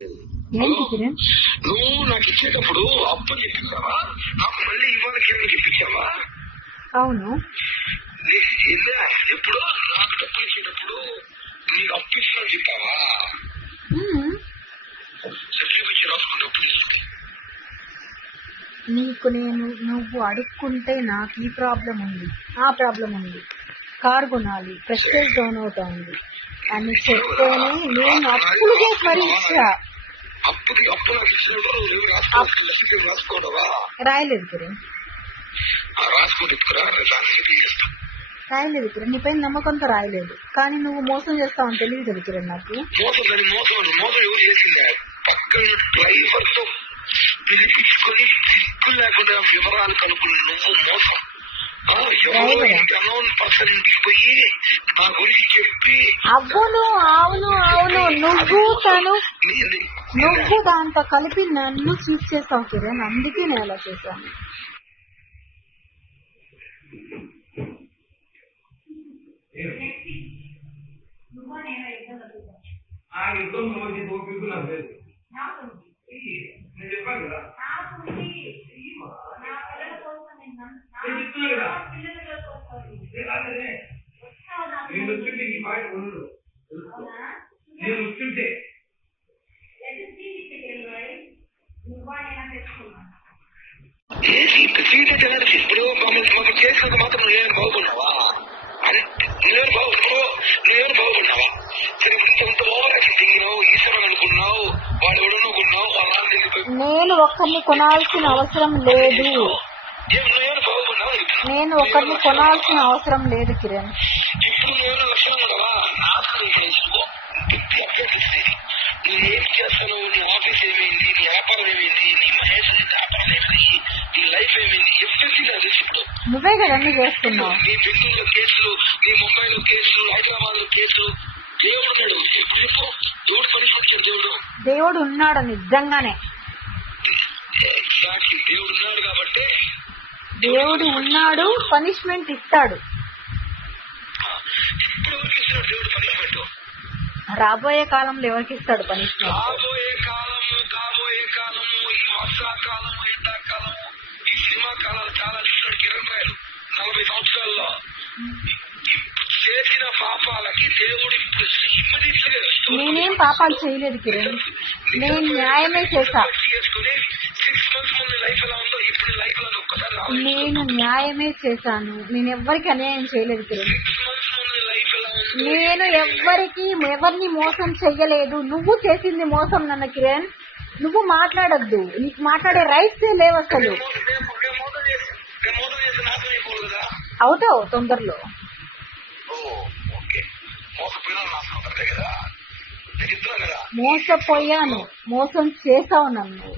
ఏంటి కిరణ్? నువ్వు నాకు ఇచ్చేటప్పుడు అప్పు చెప్పిస్తావా? నాకు మళ్ళీ ఇవాళ కిరణ్ ఇప్పించావా? అవును. ఎప్పుడు నాకు డబ్బులు ఇచ్చేటప్పుడు నీకు అప్పు ఇస్తాను చెప్పావా? సర్టిఫికెట్ రాసుకున్నప్పుడు నీకు నువ్వు అడుక్కుంటే నాకు ఈ ప్రాబ్లం ఉంది, ఆ ప్రాబ్లం ఉంది, కార్ కొనాలి, ప్రెస్టేజ్ డౌన్ అవుతా ఉంది అని చెప్తేనే నేను అప్పులు చేసి మరీ ఇచ్చా. రాయలేదు కిరణ్, రాయలేదు కిరణ్, నీ పైన నమ్మకంతో రాయలేదు. కానీ నువ్వు మోసం చేస్తావని తెలియదు కదా కిరణ్ నాకు. పిలిపించుకొని సిగ్గు లేకుండా వివరాలు కనుక్కుని నువ్వు మోసం. ఇంటికి పోయి నా గురించి చెప్పి అవును అవును అవును నువ్వు దాంతో కలిపి నన్ను చీట్ చేస్తావు కిరణ్, అందుకే నేను అలా చేశాను. ఇప్పుడు మమ్మల్ని చేసినంత మాత్రం నేను బాగున్నావా? నేను బాగున్నావా? సరే ఇంత ఓవరాక్షన్ తిరిగినావు, ఈశ్వరం అనుకున్నావు, వాడు ఎవడనుకున్నావు, నేను ఒక్కరిని కొనాల్సిన అవసరం లేదు. నేను ఒకరిని కొనాల్సిన అవసరం లేదు కిరణ్. ఇప్పుడు నేను లక్షణం ఉండవా? నేనేం చేస్తాను, నీ ఆఫీస్ ఏమైంది, నీ వ్యాపారం ఏమైంది, నీ మహేష్ వ్యాపారం ఏమైంది, నీ లైఫ్ ఏమైంది, ఎవ్రీథింగ్ నాకు ఇప్పుడు నువ్వే కదా అన్ని చేస్తున్నావు. నీ బెంగళూరులో కేసులు, నీ ముంబైలో కేసులు, హైదరాబాద్ లో కేసులు. దేవుడు ఉన్నాడు, ఎప్పుడు చెప్పు, దేవుడు పనిచేస్తాడు. దేవుడు ఉన్నాడు నిజంగానే. దేవుడు ఉన్నాడు కాబట్టి దేవుడు ఉన్నాడు, పనిష్మెంట్ ఇస్తాడు. ఇప్పుడు ఎవరికి ఇస్తాడు దేవుడు పనిష్మెంట్? రాబోయే కాలంలో ఎవరికి ఇస్తాడు పనిష్మెంట్? కాబోయే కాలము, ఈ వర్షాకాలము, ఎండాకాలము, ఈ సినిమా కాలాలు చాలా ఇస్తాడు కిరణ్ రాయలు. 40 సంవత్సరాల్లో చేసిన పాపాలకి దేవుడు ఇప్పుడు నేనేం పాపాలు చేయలేదు కిరణ్, నేను న్యాయమే చేశా. నేను న్యాయమే చేశాను, నేను ఎవ్వరికి అన్యాయం చేయలేదు కిరణ్. నేను ఎవరిని మోసం చెయ్యలేదు. నువ్వు చేసింది మోసం నన్ను కిరణ్. నువ్వు మాట్లాడద్దు, నీకు మాట్లాడే రైట్స్ లేవు అసలు. అవుతావు తొందరలో. మోసపోయాను, మోసం చేసావు నన్ను.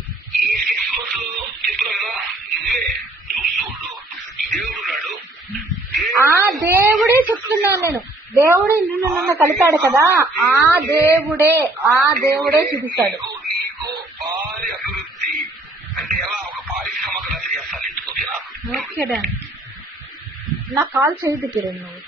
ఆ దేవుడే చెప్తున్నాను నేను. దేవుడే నన్ను కలిపాడు కదా, ఆ దేవుడే చూపిస్తాడు. ఓకే డా, నా కాల్ చేయదు కిరణ్ నువ్వు.